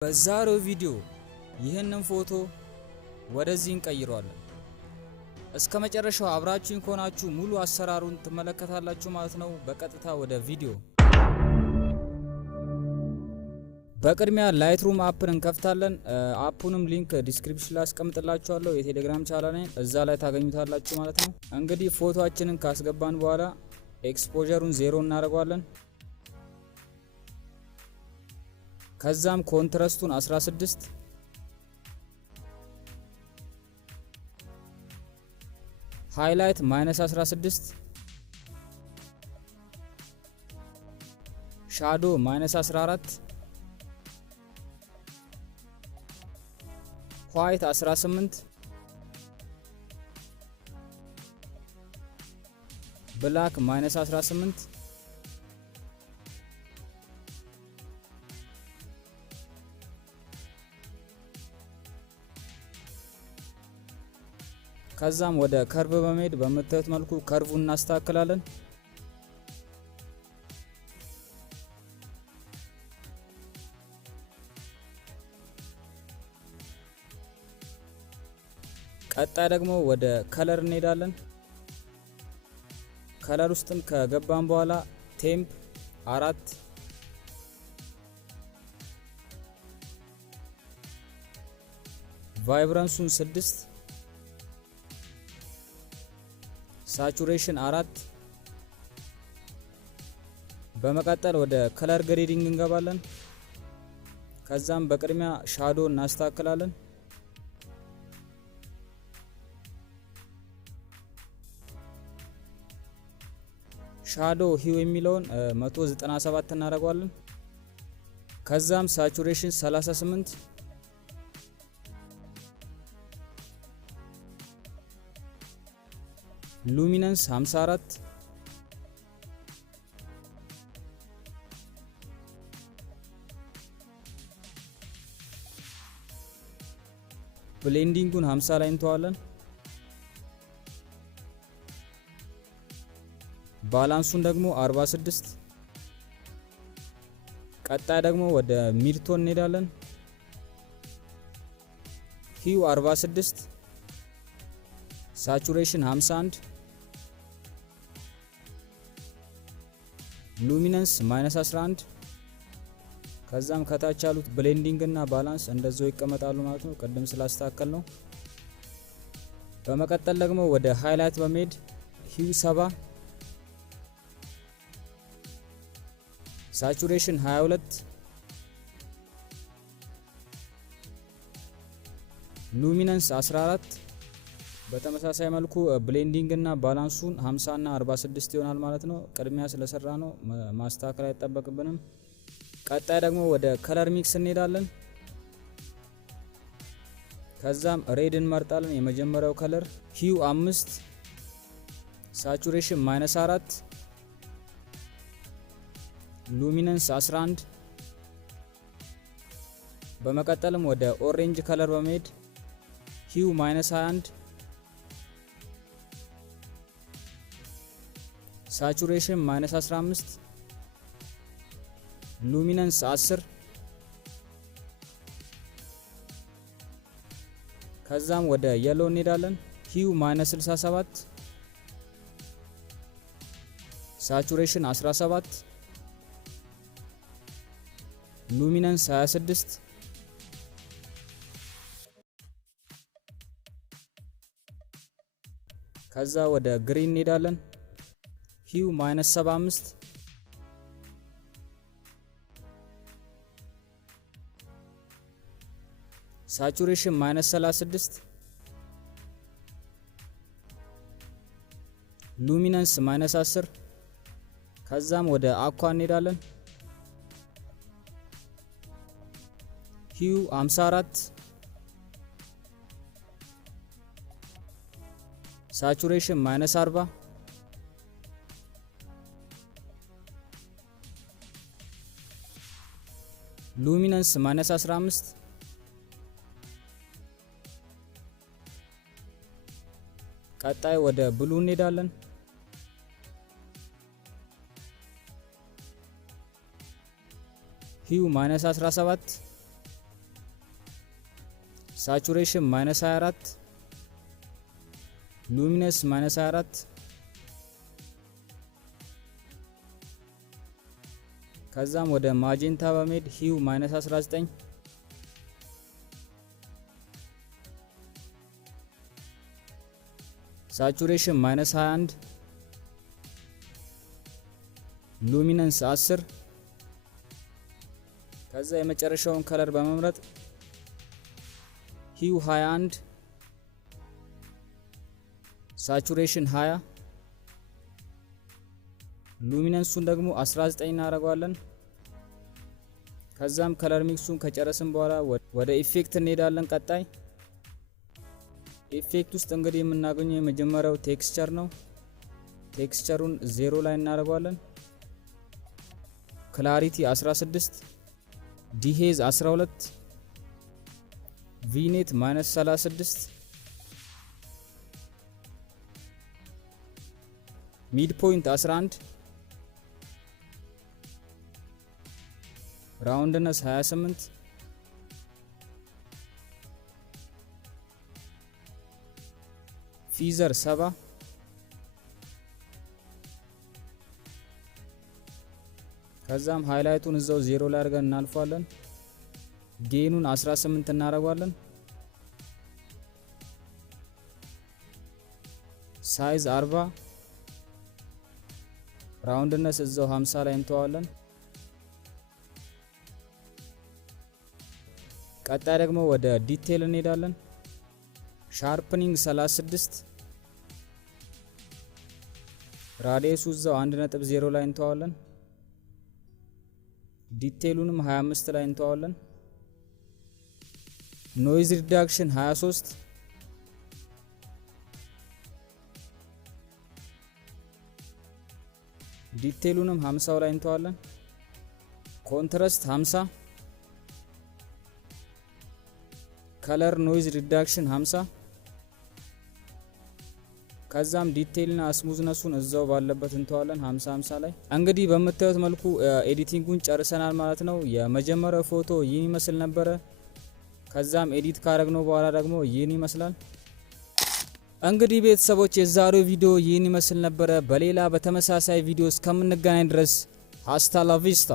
በዛሬው ቪዲዮ ይህንን ፎቶ ወደዚህ እንቀይረዋለን። እስከ መጨረሻው አብራችሁን ከሆናችሁ ሙሉ አሰራሩን ትመለከታላችሁ ማለት ነው። በቀጥታ ወደ ቪዲዮ። በቅድሚያ ላይትሩም አፕን እንከፍታለን። አፑንም ሊንክ ዲስክሪፕሽን ላይ አስቀምጥላችኋለሁ። የቴሌግራም ቻናሌን እዛ ላይ ታገኙታላችሁ ማለት ነው። እንግዲህ ፎቶአችንን ካስገባን በኋላ ኤክስፖዠሩን 0 እናደርጋለን። ከዛም ኮንትራስቱን 16 ሃይላይት -16 ሻዶ -14 ዋይት 18 ብላክ -18 ከዛም ወደ ከርቭ በመሄድ በመታየት መልኩ ከርቭን እናስተካክላለን። ቀጣይ ደግሞ ወደ ከለር እንሄዳለን። ከለር ውስጥም ከገባን በኋላ ቴምፕ 4 ቫይብራንሱን 6 ሳቹሬሽን 4 በመቀጠል ወደ ከለር ግሬዲንግ እንገባለን። ከዛም በቅድሚያ ሻዶ እናስተካክላለን። ሻዶ ሂው የሚለውን 197 እናደርጋለን። ከዛም ሳቹሬሽን 38 ሉሚነንስ 54 ብሌንዲንጉን 50 ላይ እንተዋለን። ባላንሱን ደግሞ 46። ቀጣይ ደግሞ ወደ ሚድቶን እንሄዳለን። ሂው 46 ሳቹሬሽን 51 ሉሚነንስ -11 ከዛም ከታች ያሉት ብሌንዲንግ እና ባላንስ እንደዛው ይቀመጣሉ ማለት ነው፣ ቀደም ስላስተካከል ነው። በመቀጠል ደግሞ ወደ ሃይላይት በመሄድ ሂው 70 ሳቹሬሽን 22 ሉሚነንስ 14 በተመሳሳይ መልኩ ብሌንዲንግ እና ባላንሱን 50 እና 46 ይሆናል ማለት ነው። ቅድሚያ ስለሰራ ነው ማስተካከል አይጠበቅብንም። ቀጣይ ደግሞ ወደ ከለር ሚክስ እንሄዳለን። ከዛም ሬድ እንመርጣለን። የመጀመሪያው ከለር ሂው 5 ሳቹሬሽን -4 ሉሚነንስ 11 በመቀጠልም ወደ ኦሬንጅ ከለር በመሄድ ሂው -21 ሳቹሬሽን -15 ሉሚነንስ 10 ከዛም ወደ የሎ እንሄዳለን። ሂው -67 ሳቹሬሽን 17 ሉሚነንስ 26 ከዛ ወደ ግሪን እንሄዳለን። ሂው -75 ሳቹሬሽን -36 ሉሚነንስ -10 ከዛም ወደ አኳ እንሄዳለን። ሂው 54 ሳቹሬሽን -40 ሉሚነንስ -15 ቀጣይ ወደ ብሉ እንሄዳለን። ሂው -17 ሳቹሬሽን -24 ሉሚነስ -24 ከዛም ወደ ማጀንታ በመሄድ ሂው -19 ሳቹሬሽን -21 ሉሚነንስ 10 ከዛ የመጨረሻውን ከለር በመምረጥ ሂው 21 ሳቹሬሽን 20 ሉሚነንሱን ደግሞ 19 እናደርጋለን። ከዛም ከለር ሚክሱን ከጨረስን በኋላ ወደ ኢፌክት እንሄዳለን። ቀጣይ ኢፌክት ውስጥ እንግዲህ የምናገኘው የመጀመሪያው ቴክስቸር ነው። ቴክስቸሩን 0 ላይ እናደርጋለን። ክላሪቲ 16 ዲሄዝ 12 ቪኔት -36 ሚድ ፖይንት 11 ራውንድነስ 28 ፊዘር 7 ከዛም ሃይላይቱን እዛው 0 ላይ አድርገን እናልፋለን። ጌኑን 18 እናደርጋለን። ሳይዝ 40 ራውንድነስ እዛው 50 ላይ እንተዋለን። ቀጣይ ደግሞ ወደ ዲቴል እንሄዳለን። ሻርፕኒንግ 36 ራዲየሱ እዛው 1.0 ላይ እንተዋለን። ዲቴሉንም 25 ላይ እንተዋለን። ኖይዝ ሪዳክሽን 23 ዲቴሉንም 50 ላይ እንተዋለን። ኮንትራስት 50 ከለር ኖይዝ ሪዳክሽን 50 ከዛም ዲቴልና ስሙዝነሱን እዛው ባለበት እንተዋለን 50 ላይ። እንግዲህ በመታየት መልኩ ኤዲቲንጉን ጨርሰናል ማለት ነው። የመጀመሪያው ፎቶ ይህን ይመስል ነበረ። ከዛም ኤዲት ካረግነው በኋላ ደግሞ ይህን ይመስላል። እንግዲህ ቤተሰቦች የዛሬው ቪዲዮ ይህን ይመስል ነበረ። በሌላ በተመሳሳይ ቪዲዮ እስከምንገናኝ ድረስ ሃስታ ላ ቪስታ